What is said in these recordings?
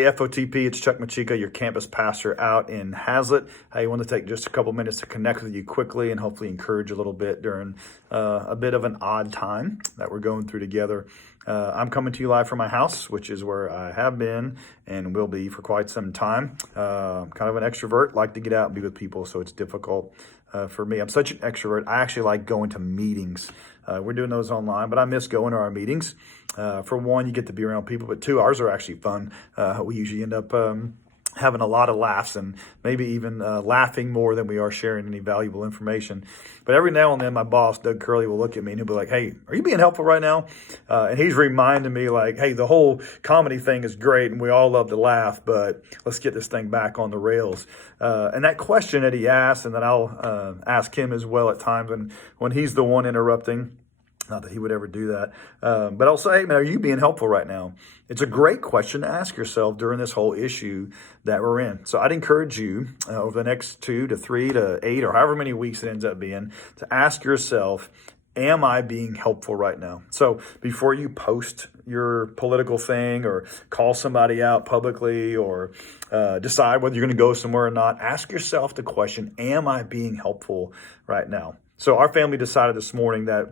Hey, FOTP, it's Chuck Machika, your campus pastor out in Hazlet. I want to take just a couple minutes to connect with you quickly and hopefully encourage a little bit during a bit of an odd time that we're going through together. I'm coming to you live from my house, which is where I have been and will be for quite some time. Kind of an extrovert, like to get out and be with people, so it's difficult for me. I'm such an extrovert. I actually like going to meetings. We're doing those online, but I miss going to our meetings. For one, you get to be around people, but two, ours are actually fun. We usually end up having a lot of laughs and maybe even laughing more than we are sharing any valuable information. But every now and then, my boss, Doug Curley, will look at me and he'll be like, "Hey, are you being helpful right now?" And he's reminding me like, "Hey, the whole comedy thing is great and we all love to laugh, but let's get this thing back on the rails." And that question that he asks, and that I'll ask him as well at times when he's the one interrupting. Not that he would ever do that. But I'll say, "Hey, man, are you being helpful right now?" It's a great question to ask yourself during this whole issue that we're in. So I'd encourage you over the next 2 to 3 to 8 or however many weeks it ends up being to ask yourself, am I being helpful right now? So before you post your political thing or call somebody out publicly or decide whether you're going to go somewhere or not, ask yourself the question, am I being helpful right now? So our family decided this morning that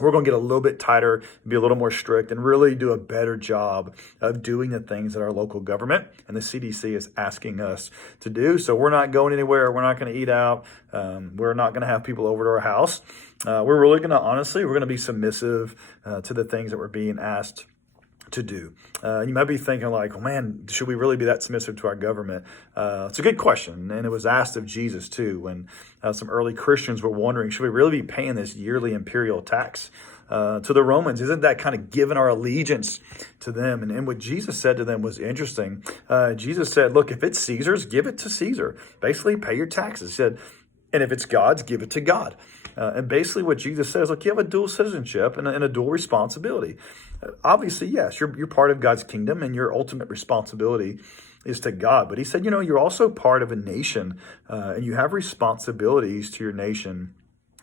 we're going to get a little bit tighter, be a little more strict, and really do a better job of doing the things that our local government and the CDC is asking us to do. So we're not going anywhere. We're not going to eat out. We're not going to have people over to our house. We're really going to, honestly, we're going to be submissive to the things that we're being asked to do. You might be thinking like, "Oh man, should we really be that submissive to our government?" It's a good question. And it was asked of Jesus too, when some early Christians were wondering, should we really be paying this yearly imperial tax to the Romans? Isn't that kind of giving our allegiance to them? And what Jesus said to them was interesting. Jesus said, "Look, if it's Caesar's, give it to Caesar. Basically, pay your taxes." He said, "And if it's God's, give it to God." And basically what Jesus says, look, you have a dual citizenship and a dual responsibility. Obviously, yes, you're part of God's kingdom and your ultimate responsibility is to God. But he said, you're also part of a nation and you have responsibilities to your nation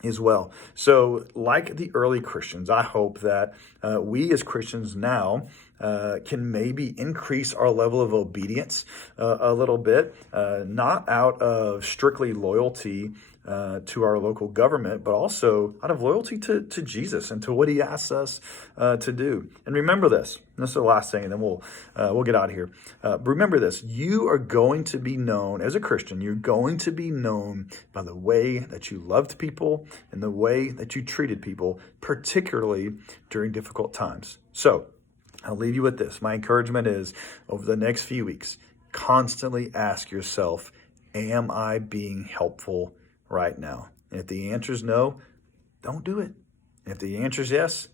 as well. So like the early Christians, I hope that we as Christians now can maybe increase our level of obedience a little bit, not out of strictly loyalty to our local government, but also out of loyalty to Jesus and to what he asks us to do. And remember this, and this is the last thing, and then we'll get out of here. Remember this, you are going to be known, as a Christian, you're going to be known by the way that you loved people and the way that you treated people, particularly during difficult times. So I'll leave you with this. My encouragement is, over the next few weeks, constantly ask yourself, am I being helpful right now? And if the answer is no, don't do it. And if the answer is yes,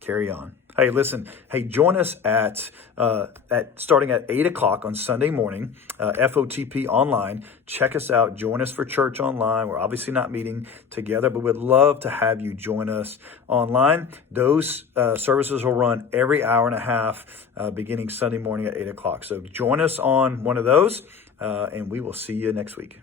carry on. Hey, listen. Hey, join us at starting at 8 o'clock on Sunday morning, FOTP online. Check us out. Join us for church online. We're obviously not meeting together, but we'd love to have you join us online. Those services will run every hour and a half, beginning Sunday morning at 8 o'clock. So join us on one of those, and we will see you next week.